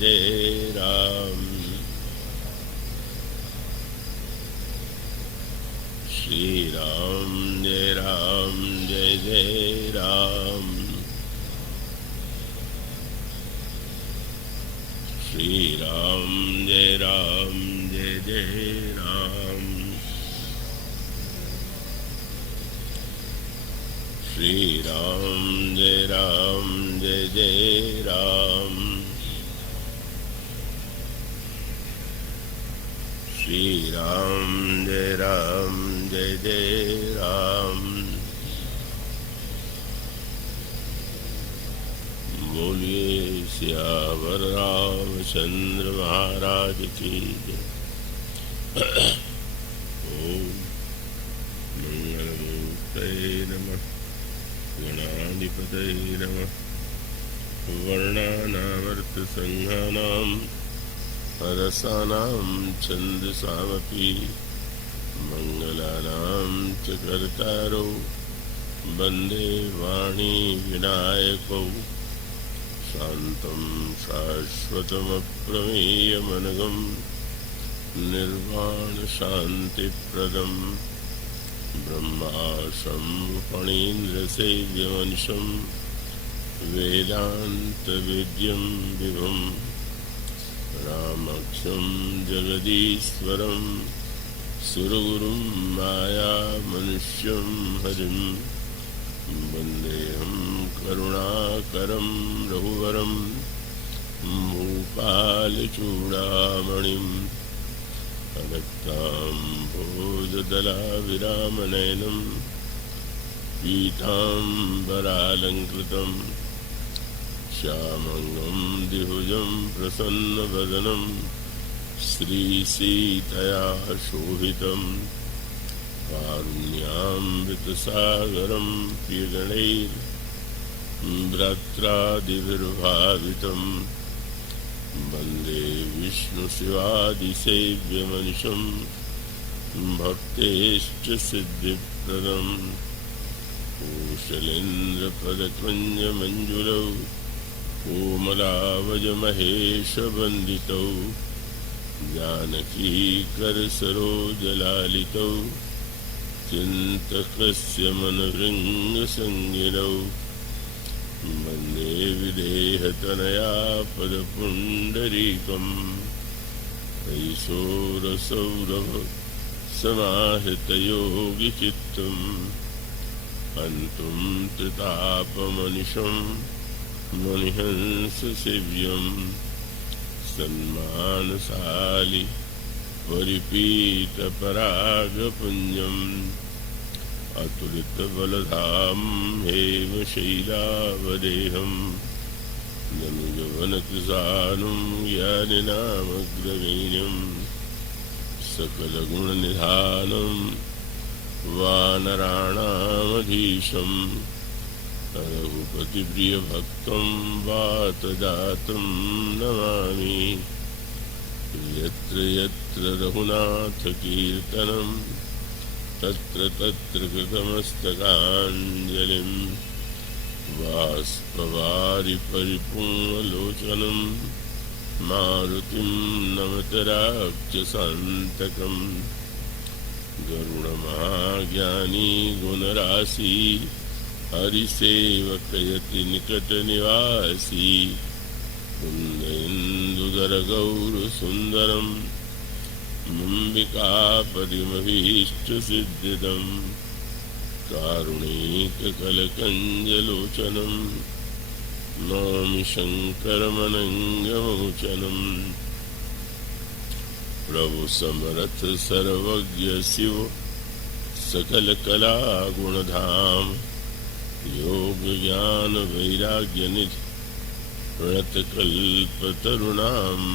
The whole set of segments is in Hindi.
जय राम। श्री राम जय जय राम। श्री राम जय जय राम। श्री राम जय जय राम। श्री राम जय जय राम। बोलिए सियावर रामचंद्र महाराज की जय। ओम मंगलमूर्तये नमः। गणाधिपतये नमः। वर्णानावर्तसंघानां रसानां छन्दसामपि मंगलानां च कर्तारो वन्दे वाणी विनायकौ। शान्तं शाश्वतमप्रमेयमनघं निर्वाणशान्तिप्रदं ब्रह्माशं फणीन्द्रसेव्यमनिशं वेदान्तवेद्यं विभुं रामक्षं जगदीश्वरं सुरगुरुं मायामनुष्यं हरिं वन्देऽहं करुणाकरं रघुवरं भूपालचूडामणिं रक्ताम्भोजदलाविरामनयनं पीताम्बरालङ्कृतं श्यामङ्गं द्विभुजं प्रसन्नवदनं श्रीसीतया शोभितं कारुण्यामृतसागरं प्रियगणैर्भ्रात्रादिभिर्भावितं वन्दे विष्णुशिवादिसेव्यमनिशं भक्तेष्टसिद्धिप्रदं कौशलेन्द्रपदकुञ्जमञ्जुलौ कोमलावजमहेशवन्दितौ जानकीकरसरोजलालितौ चिन्तकस्य मनोभृङ्गसंज्ञिनौ वन्दे विदेहतनया पदपुण्डरीकं ऐशोरसौरभ समाहृतयोगिचित्तं हन्तुं त्रितापमनिशं मणिहंससेव्यं सन्मानशालि परिपीतपरागपुञ्जम् अतुलितबलधाम हेमशैलावदेहं धनुजवनकृशानुं ज्ञानिनामग्रगण्यं सकलगुणनिधानं वानराणामधीशं रघुपतिप्रियभक्तं वातजातं नमामि। यत्र यत्र रघुनाथकीर्तनं तत्र तत्र कृतमस्तकाञ्जलिं बाष्पवारि परिपूर्णलोचनं मारुतिं नमत राक्षसान्तकं। गरुडमहाज्ञानी गुणराशि हरिसेवकयति निकटनिवासी। कुन्देन्दुधरगौरसुन्दरं मुम्बिकापदिमभीष्टसिद्धिदं कारुणिककलकञ्जलोचनं नौमि शङ्करमनङ्गमोचनं। प्रभु समर्थ सर्वज्ञ शिव सकलकलागुणधाम योग ज्ञान वैराग्यनिधि प्रणतकल्पतरुणाम्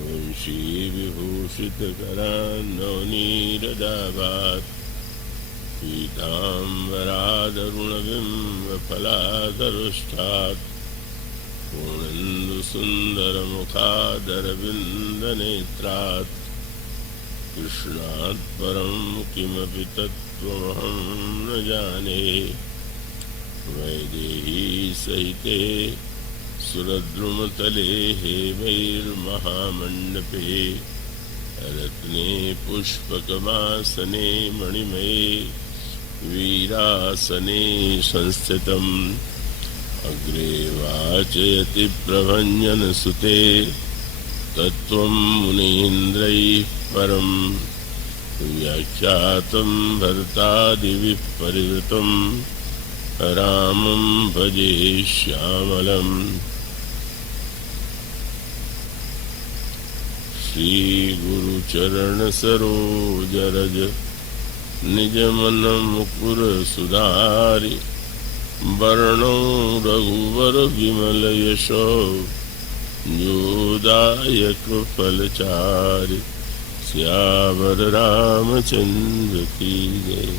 वंशीविभूषितकरान्नवनीरदाभात् पीताम्बरादरुणबिम्बफलादरुष्ठात् पूर्णेन्दुसुन्दरमुखादरविन्दनेत्रात् कृष्णात् परं किमपि तत्त्वमहं न जाने। वैदेही सहिते सुरद्रुमतले हेमैर्महामण्डपे रत्ने पुष्पकमासने मणिमये वीरासने संस्थितम् अग्रे वाचयति प्रभञ्जनसुते तत्त्वं मुनीन्द्रैः परम् व्याख्यातं भरतादिभिः परिवृतं रामं भजे श्यामलम्। श्रीगुरुचरणसरोजरज निजमन मुकुर सुधारि वर्णो रघुवर विमल यशो जोदायक फलचारि सियावर रामचंद्र की जय।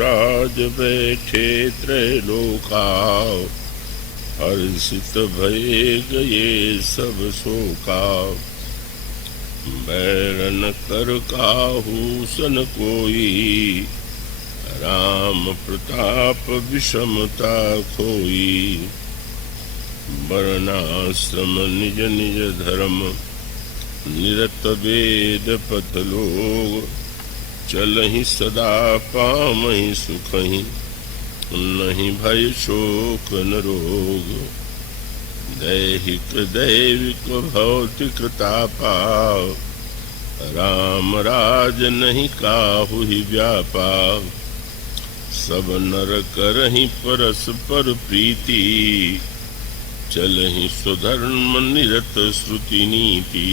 राज बैठे त्रैलोका हर्षित भये गए सब शोका। बैरन कर काहू सन कोई राम प्रताप विषमता खोई। वर्णाश्रम निज निज धर्म निरत वेद पथ लोग चलहि सदा पामहि सुखहि नहीं भय शोक न रोग। दैहिक दैविक भौतिक तापा राम राज नहीं काहू ही व्यापा। सब नर करहि परस्पर प्रीति चलहि स्वधर्म निरत श्रुति नीति।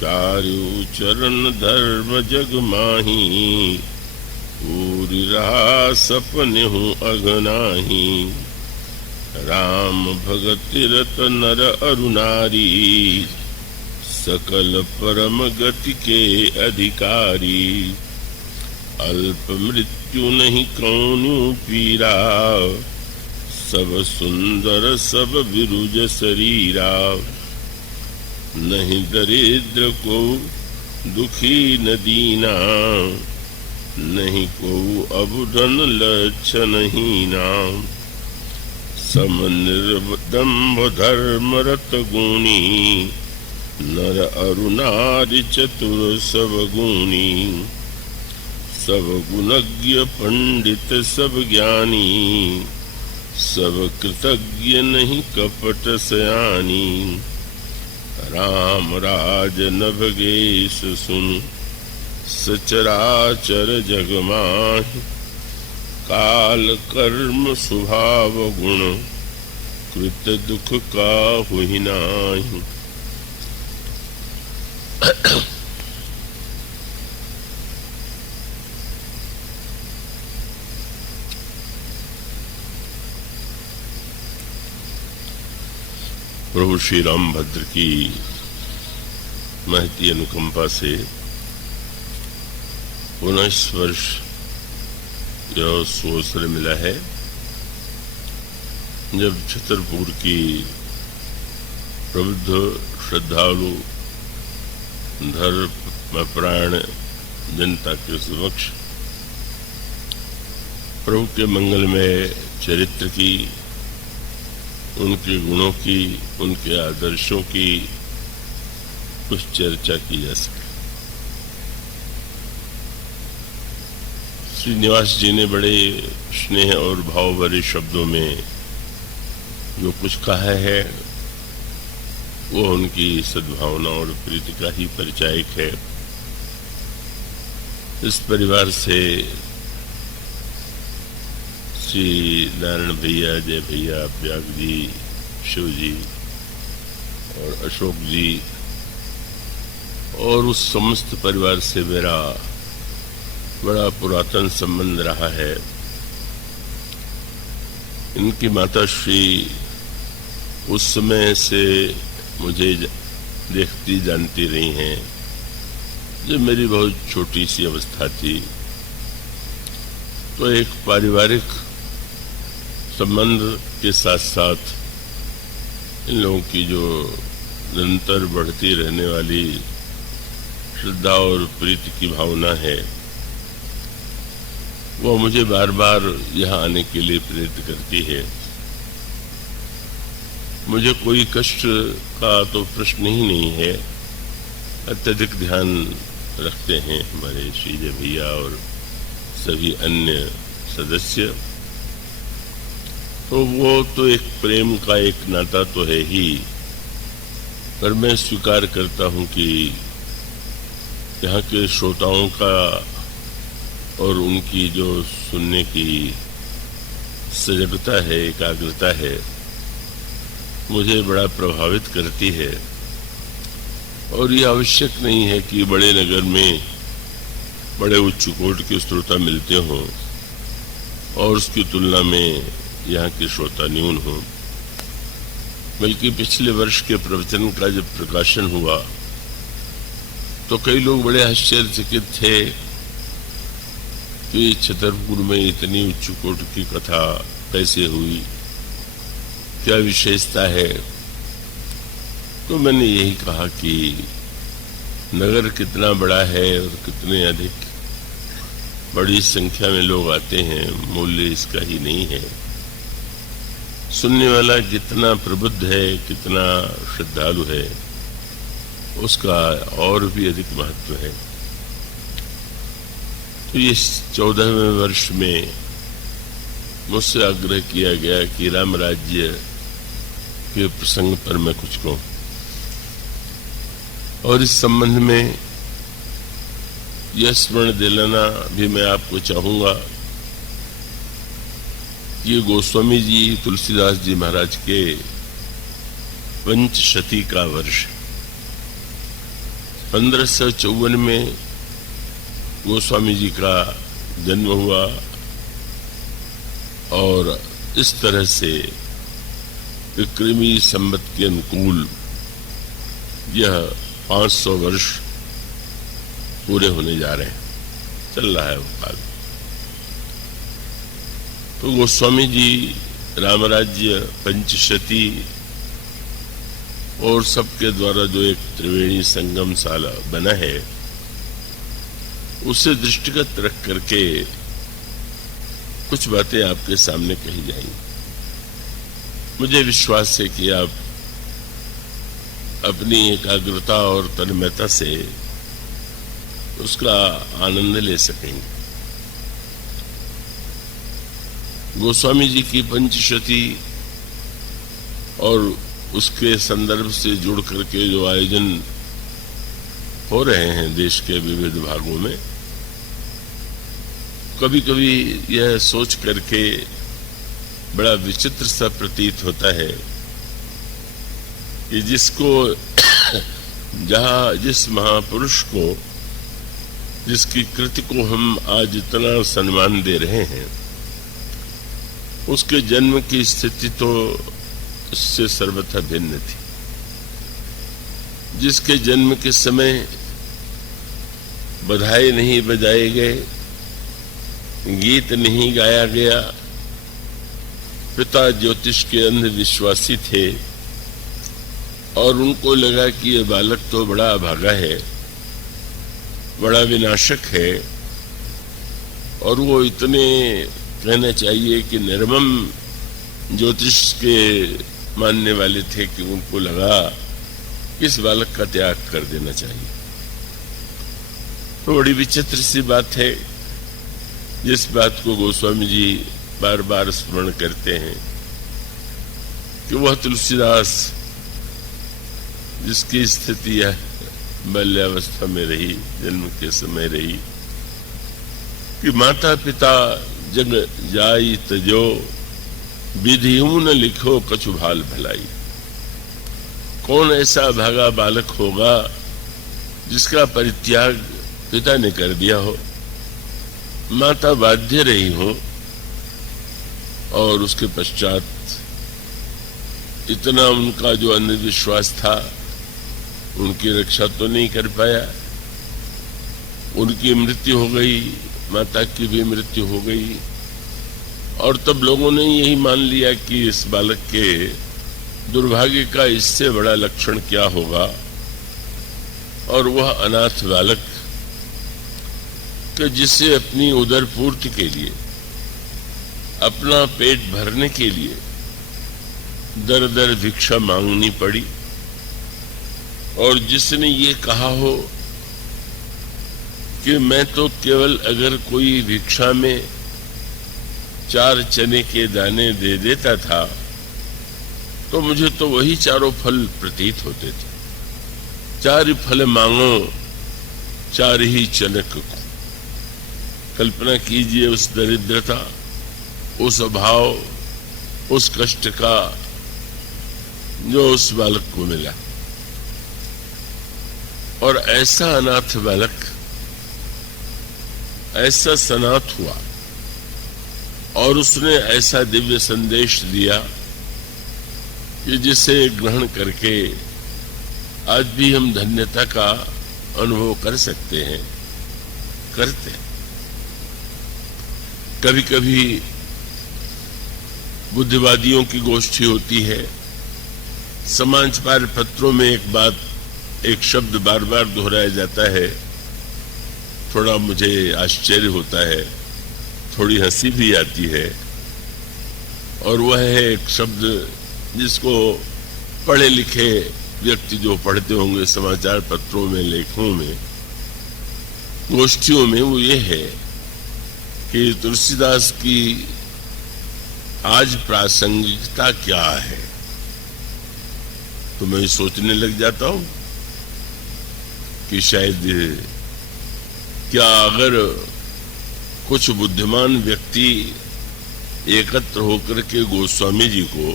चारु चरण धर्म जग माही पूरी रहा सपने हूँ अगनाही। राम भगत रत नर अरुनारी सकल परम गति के अधिकारी। अल्प मृत्यु नहीं कौन्यू पीरा सब सुंदर सब विरुज शरीरा। नहीं दरिद्र को दुखी न दीना नहीं को अबुधन लक्षण हीना। सम निर्दम्भ धर्म रत गुणी नर अरुणारि चतुर सब गुणी। सब गुणज्ञ पंडित सब ज्ञानी सब कृतज्ञ नहीं कपट सयानी। राम राज नभगेश सुन सचराचर जग माहि। काल कर्म स्वभाव गुण कृत दुख काहू ही नाहि। प्रभु श्री रामभद्र की महती अनुकंपा से पुनः इस वर्ष यह अवसर मिला है जब छतरपुर की प्रबुद्ध श्रद्धालु धर्मपरायण जनता के समक्ष प्रभु के मंगलमय चरित्र की उनके गुणों की उनके आदर्शों की कुछ चर्चा की जा सके। श्रीनिवास जी ने बड़े स्नेह और भाव भरे शब्दों में जो कुछ कहा है वो उनकी सद्भावना और प्रीति का ही परिचायक है। इस परिवार से श्री नारायण भैया, जय भैया, व्याग जी, शिव जी और अशोक जी और उस समस्त परिवार से मेरा बड़ा पुरातन संबंध रहा है। इनकी माता श्री उस समय से मुझे देखती जानती रही हैं जब मेरी बहुत छोटी सी अवस्था थी। तो एक पारिवारिक संबंध के साथ साथ इन लोगों की जो निरंतर बढ़ती रहने वाली श्रद्धा और प्रीति की भावना है, वो मुझे बार बार यहाँ आने के लिए प्रेरित करती है। मुझे कोई कष्ट का तो प्रश्न ही नहीं है। अत्यधिक ध्यान रखते हैं हमारे श्रीजय भैया और सभी अन्य सदस्य। तो वो तो एक प्रेम का एक नाता तो है ही, पर मैं स्वीकार करता हूँ कि यहाँ के श्रोताओं का और उनकी जो सुनने की सजगता है, एकाग्रता है, मुझे बड़ा प्रभावित करती है। और ये आवश्यक नहीं है कि बड़े नगर में बड़े उच्च कोटि के श्रोता मिलते हों और उसकी तुलना में यहाँ के श्रोता न्यून हों। बल्कि पिछले वर्ष के प्रवचन का जब प्रकाशन हुआ तो कई लोग बड़े आश्चर्यचकित थे कि छतरपुर में इतनी उच्च कोटि की कथा कैसे हुई, क्या विशेषता है। तो मैंने यही कहा कि नगर कितना बड़ा है और कितने अधिक बड़ी संख्या में लोग आते हैं, मूल्य इसका ही नहीं है। सुनने वाला कितना प्रबुद्ध है, कितना श्रद्धालु है, उसका और भी अधिक महत्व है। तो इस 14वें वर्ष में मुझसे आग्रह किया गया कि राम राज्य के प्रसंग पर मैं कुछ कहूं, और इस संबंध में यह स्मरण दिलाना भी मैं आपको चाहूंगा कि गोस्वामी जी तुलसीदास जी महाराज के पंचशती का वर्ष 1554 में गोस्वामी जी का जन्म हुआ और इस तरह से विक्रमी संवत के अनुकूल यह 500 वर्ष पूरे होने जा रहे हैं, चल रहा है वो काल। तो गोस्वामी जी रामराज्य पंचशती और सबके द्वारा जो एक त्रिवेणी संगम शाला बना है, उसे दृष्टिगत रख करके कुछ बातें आपके सामने कही जाएंगी। मुझे विश्वास है कि आप अपनी एकाग्रता और तन्मयता से उसका आनंद ले सकेंगे। गोस्वामी जी की पंचशती और उसके संदर्भ से जुड़ करके जो आयोजन हो रहे हैं देश के विविध भागों में, कभी कभी यह सोच करके बड़ा विचित्र सा प्रतीत होता है कि जिस महापुरुष को, जिसकी कृति को हम आज इतना सम्मान दे रहे हैं, उसके जन्म की स्थिति तो इससे सर्वथा भिन्न थी। जिसके जन्म के समय बधाई नहीं बजाए गए, गीत नहीं गाया गया, पिता ज्योतिष के अंधविश्वासी थे और उनको लगा कि यह बालक तो बड़ा अभागा है, बड़ा विनाशक है, और वो इतने कहना चाहिए कि निर्मम ज्योतिष के मानने वाले थे कि उनको लगा इस बालक का त्याग कर देना चाहिए। तो बड़ी विचित्र सी बात है, जिस बात को गोस्वामी जी बार बार स्मरण करते हैं कि वह तुलसीदास जिसकी स्थिति बाल्यावस्था में रही, जन्म के समय रही, कि माता पिता जग जाई तजो, विधियूं न लिखो कछु भाल भलाई। कौन ऐसा भागा बालक होगा जिसका परित्याग पिता ने कर दिया हो, माता बाध्य रही हो और उसके पश्चात इतना उनका जो अंधविश्वास था उनकी रक्षा तो नहीं कर पाया, उनकी मृत्यु हो गई, माता की भी मृत्यु हो गई। और तब लोगों ने यही मान लिया कि इस बालक के दुर्भाग्य का इससे बड़ा लक्षण क्या होगा, और वह अनाथ बालक कि जिसे अपनी उदर पूर्ति के लिए, अपना पेट भरने के लिए दर दर भिक्षा मांगनी पड़ी, और जिसने ये कहा हो कि मैं तो केवल अगर कोई भिक्षा में 4 चने के दाने दे देता था तो मुझे तो वही चारों फल प्रतीत होते थे। 4 फल मांगो 4 ही चनक को। कल्पना कीजिए उस दरिद्रता, उस अभाव, उस कष्ट का जो उस बालक को मिला। और ऐसा अनाथ बालक ऐसा सनाथ हुआ और उसने ऐसा दिव्य संदेश दिया कि जिसे ग्रहण करके आज भी हम धन्यता का अनुभव कर सकते हैं, करते हैं। कभी कभी बुद्धिवादियों की गोष्ठी होती है, समाचार पत्रों में एक शब्द बार बार दोहराया जाता है, थोड़ा मुझे आश्चर्य होता है, थोड़ी हंसी भी आती है, और वह है एक शब्द जिसको पढ़े लिखे व्यक्ति जो पढ़ते होंगे समाचार पत्रों में, लेखों में, गोष्ठियों में, वो ये है कि तुलसीदास की आज प्रासंगिकता क्या है। तो मैं सोचने लग जाता हूं कि शायद क्या अगर कुछ बुद्धिमान व्यक्ति एकत्र होकर के गोस्वामी जी को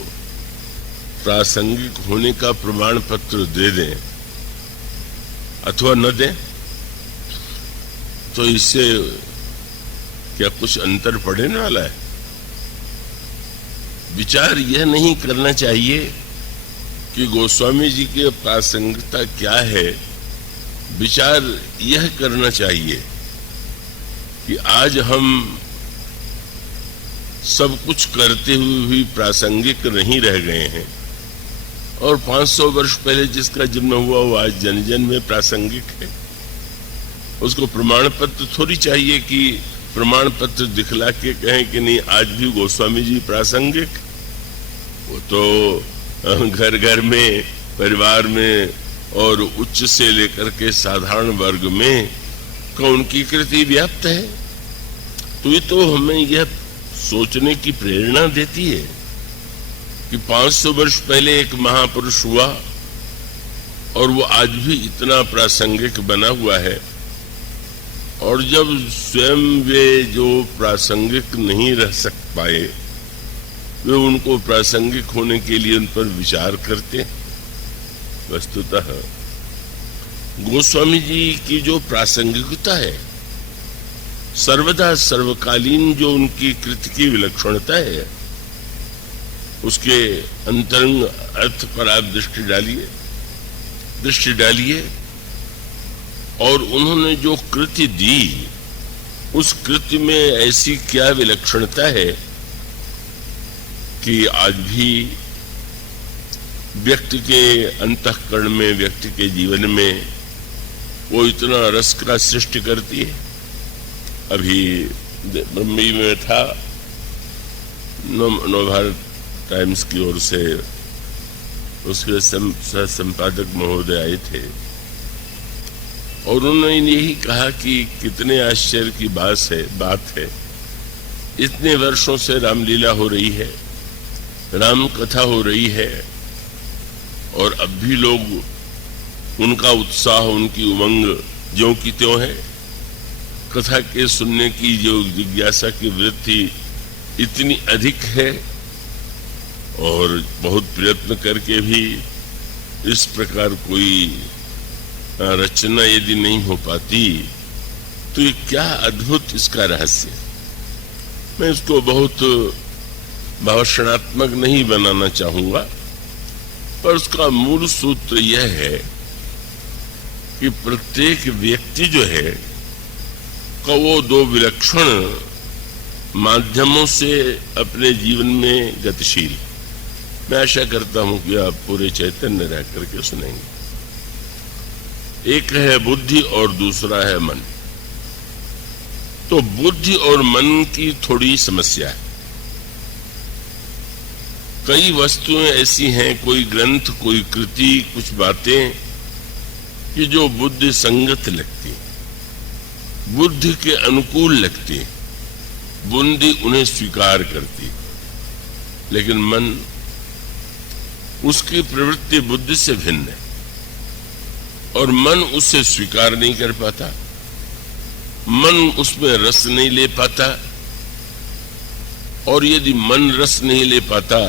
प्रासंगिक होने का प्रमाण पत्र दे दें अथवा न दें, तो इससे क्या कुछ अंतर पड़ने वाला है? विचार यह नहीं करना चाहिए कि गोस्वामी जी की प्रासंगिकता क्या है, विचार यह करना चाहिए कि आज हम सब कुछ करते हुए भी प्रासंगिक नहीं रह गए हैं, और 500 वर्ष पहले जिसका जन्म हुआ वो आज जन जन में प्रासंगिक है। उसको प्रमाण पत्र थोड़ी चाहिए कि प्रमाण पत्र दिखला के कहें कि नहीं आज भी गोस्वामी जी प्रासंगिक। वो तो घर घर में, परिवार में और उच्च से लेकर के साधारण वर्ग में उनकी कृति व्याप्त है। तो ये तो हमें यह सोचने की प्रेरणा देती है कि 500 वर्ष पहले एक महापुरुष हुआ और वो आज भी इतना प्रासंगिक बना हुआ है, और जब स्वयं वे जो प्रासंगिक नहीं रह पाए, वे उनको प्रासंगिक होने के लिए उन पर विचार करते हैं। वस्तुतः गोस्वामी जी की जो प्रासंगिकता है, सर्वदा सर्वकालीन जो उनकी कृति की विलक्षणता है, उसके अंतरंग अर्थ पर आप दृष्टि डालिए और उन्होंने जो कृति दी, उस कृति में ऐसी क्या विलक्षणता है कि आज भी व्यक्ति के अंतःकरण में, व्यक्ति के जीवन में वो इतना रस का सृष्टि करती है। अभी ब्रह्मी में था, नवभारत टाइम्स की ओर से उसके सह संपादक महोदय आए थे और उन्होंने यही कहा कि कितने आश्चर्य की बात है, इतने वर्षों से रामलीला हो रही है, राम कथा हो रही है, और अब भी लोग उनका उत्साह, उनकी उमंग ज्यों की त्यों है। कथा के सुनने की जो जिज्ञासा की वृत्ति इतनी अधिक है, और बहुत प्रयत्न करके भी इस प्रकार कोई रचना यदि नहीं हो पाती तो ये क्या अद्भुत इसका रहस्य। मैं इसको बहुत भाषणात्मक नहीं बनाना चाहूंगा, पर उसका मूल सूत्र यह है कि प्रत्येक व्यक्ति जो है का वो दो विलक्षण माध्यमों से अपने जीवन में गतिशील। मैं आशा करता हूं कि आप पूरे चैतन्य रह करके सुनेंगे। एक है बुद्धि और दूसरा है मन। तो बुद्धि और मन की थोड़ी समस्या है। कई वस्तुएं ऐसी हैं, कोई ग्रंथ, कोई कृति, कुछ बातें कि जो बुद्धि संगत लगती, बुद्धि के अनुकूल लगती, बुद्धि उन्हें स्वीकार करती, लेकिन मन, उसकी प्रवृत्ति बुद्धि से भिन्न है और मन उसे स्वीकार नहीं कर पाता, मन उसमें रस नहीं ले पाता। और यदि मन रस नहीं ले पाता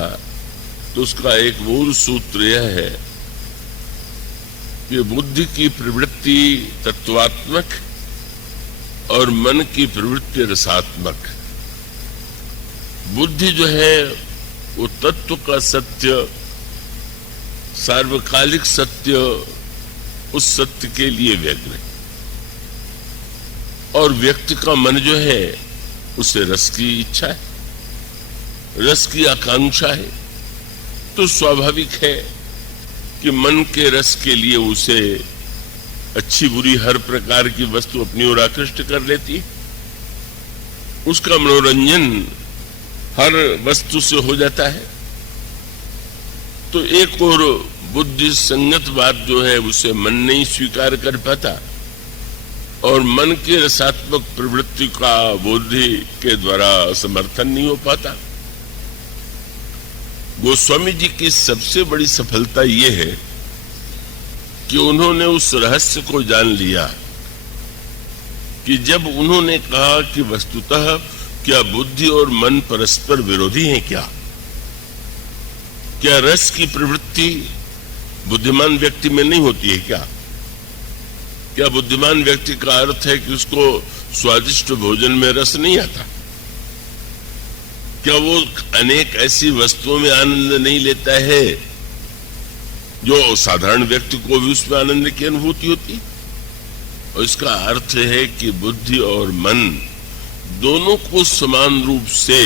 तो उसका एक मूल सूत्र यह है कि बुद्धि की प्रवृत्ति तत्वात्मक और मन की प्रवृत्ति रसात्मक। बुद्धि जो है वो तत्व का सत्य, सार्वकालिक सत्य, उस सत्य के लिए व्यग्र है, और व्यक्ति का मन जो है उसे रस की इच्छा है, रस की आकांक्षा है। तो स्वाभाविक है कि मन के रस के लिए उसे अच्छी बुरी हर प्रकार की वस्तु अपनी ओर आकृष्ट कर लेती है। उसका मनोरंजन हर वस्तु से हो जाता है। तो एक और बुद्धि संगत बात जो है उसे मन नहीं स्वीकार कर पाता और मन की रसात्मक प्रवृत्ति का बुद्धि के द्वारा समर्थन नहीं हो पाता। गोस्वामी जी की सबसे बड़ी सफलता यह है कि उन्होंने उस रहस्य को जान लिया कि जब उन्होंने कहा कि वस्तुतः क्या बुद्धि और मन परस्पर विरोधी हैं क्या रस की प्रवृत्ति बुद्धिमान व्यक्ति में नहीं होती है क्या बुद्धिमान व्यक्ति का अर्थ है कि उसको स्वादिष्ट भोजन में रस नहीं आता? क्या वो अनेक ऐसी वस्तुओं में आनंद नहीं लेता है जो साधारण व्यक्ति को भी उसमें आनंद की अनुभूति होती? और इसका अर्थ है कि बुद्धि और मन दोनों को समान रूप से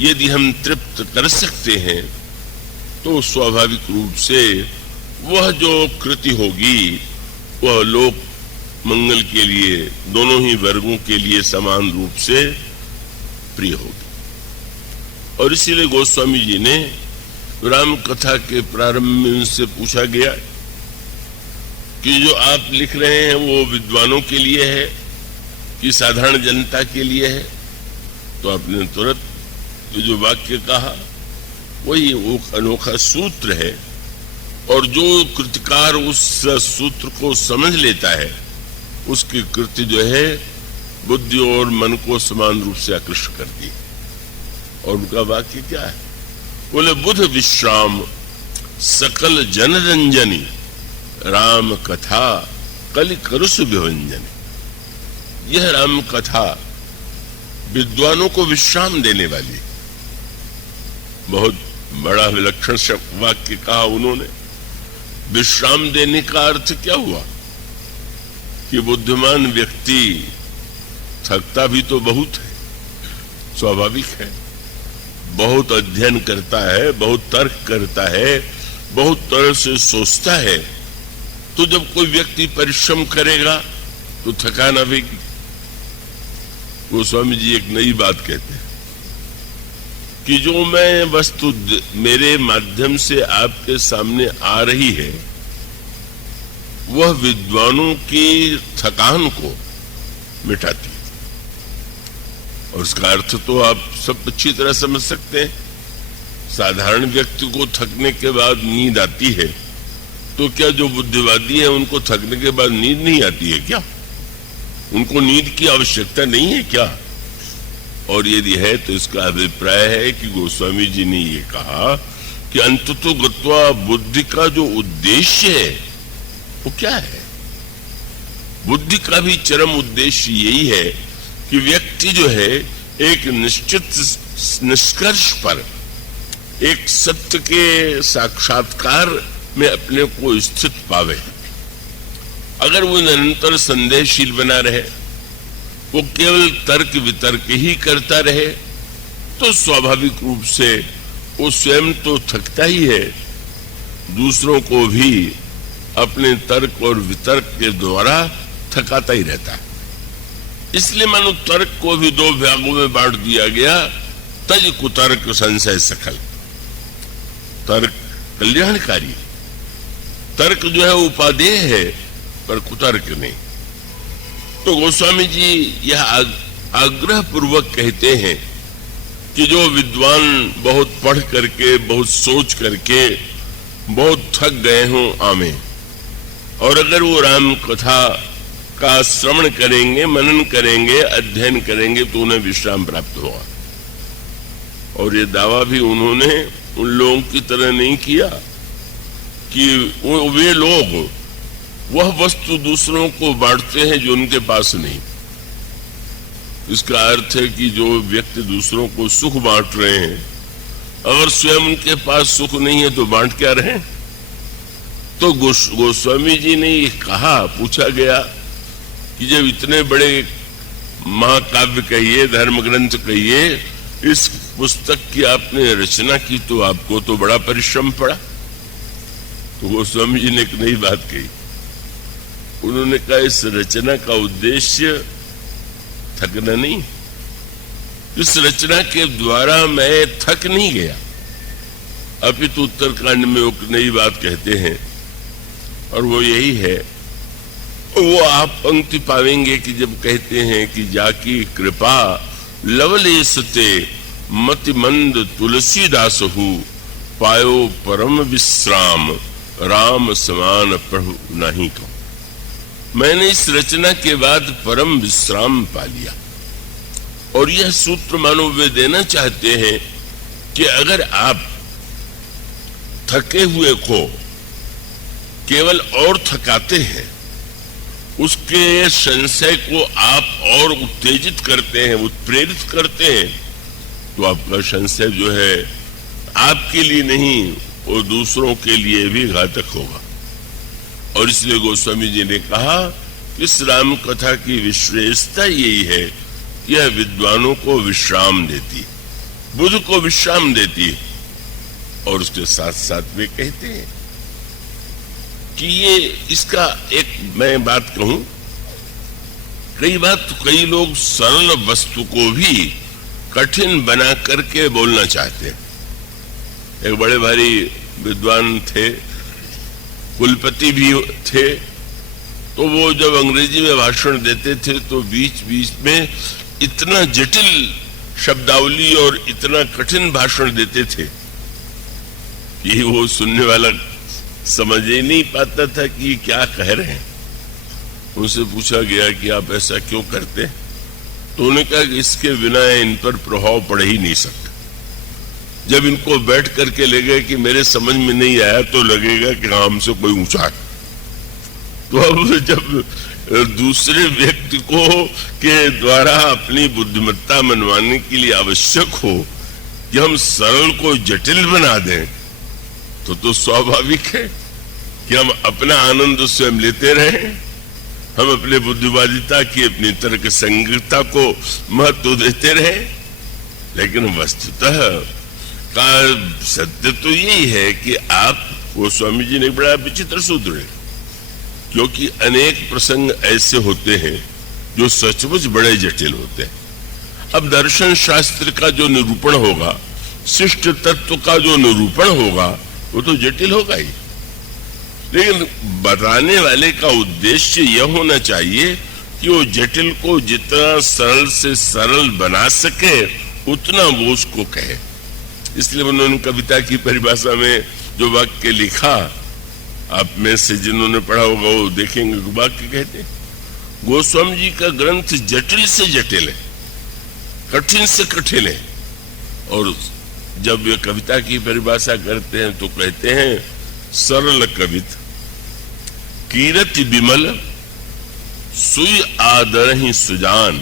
यदि हम तृप्त कर सकते हैं तो स्वाभाविक रूप से वह जो कृति होगी वह लोक मंगल के लिए दोनों ही वर्गों के लिए समान रूप से प्रिय होगी। और इसीलिए गोस्वामी जी ने राम कथा के प्रारंभ में उनसे पूछा गया कि जो आप लिख रहे हैं वो विद्वानों के लिए है कि साधारण जनता के लिए है? तो आपने तुरंत जो वाक्य कहा वही वो अनोखा सूत्र है, और जो कृतिकार उस सूत्र को समझ लेता है उसकी कृति जो है बुद्धि और मन को समान रूप से आकृष्ट करती है। और उनका वाक्य क्या है? बोले बुध विश्राम सकल जन रंजनी राम कथा कलि करुष विभंजनी। यह राम कथा विद्वानों को विश्राम देने वाली। बहुत बड़ा विलक्षण वाक्य कहा उन्होंने। विश्राम देने का अर्थ क्या हुआ कि बुद्धिमान व्यक्ति थकता भी तो बहुत है, स्वाभाविक है, बहुत अध्ययन करता है, बहुत तर्क करता है, बहुत तरह से सोचता है। तो जब कोई व्यक्ति परिश्रम करेगा तो थकान आएगी। गोस्वामी जी एक नई बात कहते हैं कि जो मैं वस्तु मेरे माध्यम से आपके सामने आ रही है वह विद्वानों की थकान को मिटाती है। और उसका अर्थ तो आप सब अच्छी तरह समझ सकते हैं। साधारण व्यक्ति को थकने के बाद नींद आती है, तो क्या जो बुद्धिवादी है उनको थकने के बाद नींद नहीं आती है क्या? उनको नींद की आवश्यकता नहीं है क्या? और यदि है तो इसका अभिप्राय है कि गोस्वामी जी ने ये कहा कि अंततो गत्वा बुद्धि का जो उद्देश्य है वो क्या है? बुद्धि का भी चरम उद्देश्य यही है कि व्यक्ति जो है एक निश्चित निष्कर्ष पर, एक सत्य के साक्षात्कार में अपने को स्थित पावे। अगर वो निरंतर संदेहशील बना रहे, वो केवल तर्क वितर्क ही करता रहे, तो स्वाभाविक रूप से वो स्वयं तो थकता ही है, दूसरों को भी अपने तर्क और वितर्क के द्वारा थकाता ही रहता है। इसलिए मानो तर्क को भी दो भागों में बांट दिया गया, तज कुतर्क संशय सखल। तर्क कल्याणकारी, तर्क जो है उपादेय है, पर कुतर्क नहीं। तो गोस्वामी जी यह आग्रह पूर्वक कहते हैं कि जो विद्वान बहुत पढ़ करके, बहुत सोच करके बहुत थक गए हों आमे, और अगर वो राम कथा का श्रवण करेंगे, मनन करेंगे, अध्ययन करेंगे, तो उन्हें विश्राम प्राप्त होगा। और ये दावा भी उन्होंने उन लोगों की तरह नहीं किया कि वे लोग वह वस्तु दूसरों को बांटते हैं जो उनके पास नहीं। इसका अर्थ है कि जो व्यक्ति दूसरों को सुख बांट रहे हैं, अगर स्वयं उनके पास सुख नहीं है तो बांट क्या रहे। तो गोस्वामी जी ने ये कहा, पूछा गया कि जब इतने बड़े महाकाव्य कहिए, धर्म ग्रंथ कहिए, इस पुस्तक की आपने रचना की, तो आपको तो बड़ा परिश्रम पड़ा। तो गोस्वामी जी ने एक नई बात कही। उन्होंने कहा इस रचना का उद्देश्य थकना नहीं, इस रचना के द्वारा मैं थक नहीं गया। अपितु उत्तरकांड में एक नई बात कहते हैं, और वो यही है, वो आप पंक्ति पावेंगे कि जब कहते हैं कि जाकी कृपा लवलेसते मति मंद तुलसीदासहु पायो परम विश्राम राम समान प्रभु नहीं कहूं। मैंने इस रचना के बाद परम विश्राम पा लिया। और यह सूत्र मानो वे देना चाहते हैं कि अगर आप थके हुए को केवल और थकाते हैं, उसके संशय को आप और उत्तेजित करते हैं, उत्प्रेरित करते हैं, तो आपका संशय जो है आपके लिए नहीं, वो दूसरों के लिए भी घातक होगा। और इसलिए गोस्वामी जी ने कहा इस राम कथा की विशेषता यही है, यह विद्वानों को विश्राम देती, बुद्ध को विश्राम देती। और उसके साथ साथ वे कहते हैं कि ये इसका एक मैं बात कहूं, कई लोग सरल वस्तु को भी कठिन बना करके बोलना चाहते हैं। एक बड़े भारी विद्वान थे, कुलपति भी थे, तो वो जब अंग्रेजी में भाषण देते थे तो बीच बीच में इतना जटिल शब्दावली और इतना कठिन भाषण देते थे कि वो सुनने वाला समझ ही नहीं पाता था कि क्या कह रहे हैं। उनसे पूछा गया कि आप ऐसा क्यों करते, तो उन्होंने कहा कि इसके बिना इन पर प्रभाव पड़ ही नहीं सकता। जब इनको बैठ करके लगे कि मेरे समझ में नहीं आया, तो लगेगा कि हमसे कोई ऊंचा है। तो अब जब दूसरे व्यक्ति को के द्वारा अपनी बुद्धिमत्ता मनवाने के लिए आवश्यक हो कि हम सरल को जटिल बना दें, तो स्वाभाविक है कि हम अपना आनंद स्वयं लेते रहें, हम अपने बुद्धिवादिता की, अपनी तर्क संगीता को महत्व देते रहें। लेकिन वस्तुतः का सत्य तो यही है कि आप, गोस्वामी जी ने बड़ा विचित्र सूत्र है, क्योंकि अनेक प्रसंग ऐसे होते हैं जो सचमुच बड़े जटिल होते हैं। अब दर्शन शास्त्र का जो निरूपण होगा, शिष्ट तत्व का जो निरूपण होगा, वो तो जटिल होगा ही। लेकिन बताने वाले का उद्देश्य यह होना चाहिए कि वो जटिल को जितना सरल से सरल बना सके उतना वो उसको कहे। इसलिए उन्होंने कविता की परिभाषा में जो वाक्य लिखा, आप में से जिन्होंने पढ़ा होगा वो देखेंगे, वाक्य कहते हैं गोस्वामी जी का ग्रंथ जटिल से जटिल है, कठिन से कठिन है। और जब वे कविता की परिभाषा करते हैं तो कहते हैं सरल कवित कीरति विमल सुई आदरहि सुजान,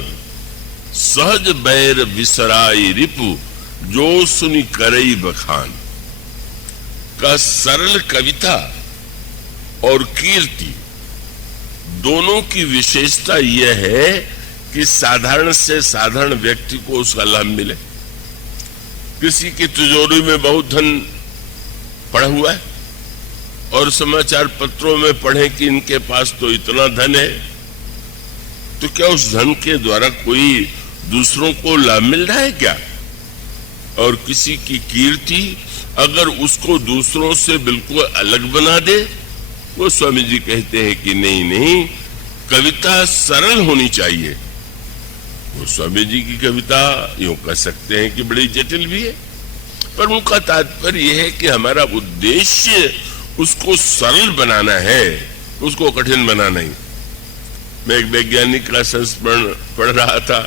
सहज बैर विसराई रिपु, जो सुनि करई बखान। का सरल कविता और कीर्ति दोनों की विशेषता यह है कि साधारण से साधारण व्यक्ति को उसका लाभ मिले। किसी की तिजोरी में बहुत धन पड़ा हुआ है और समाचार पत्रों में पढ़े कि इनके पास तो इतना धन है, तो क्या उस धन के द्वारा कोई दूसरों को लाभ मिल रहा है क्या? और किसी की कीर्ति अगर उसको दूसरों से बिल्कुल अलग बना दे, वो स्वामी जी कहते हैं कि नहीं नहीं, कविता सरल होनी चाहिए। वो स्वामी जी की कविता यूं कह सकते हैं कि बड़ी जटिल भी है, पर उनका तात्पर्य यह है कि हमारा उद्देश्य उसको सरल बनाना है, उसको कठिन बनाना नहीं। मैं एक वैज्ञानिक का संस्मरण पढ़ रहा था,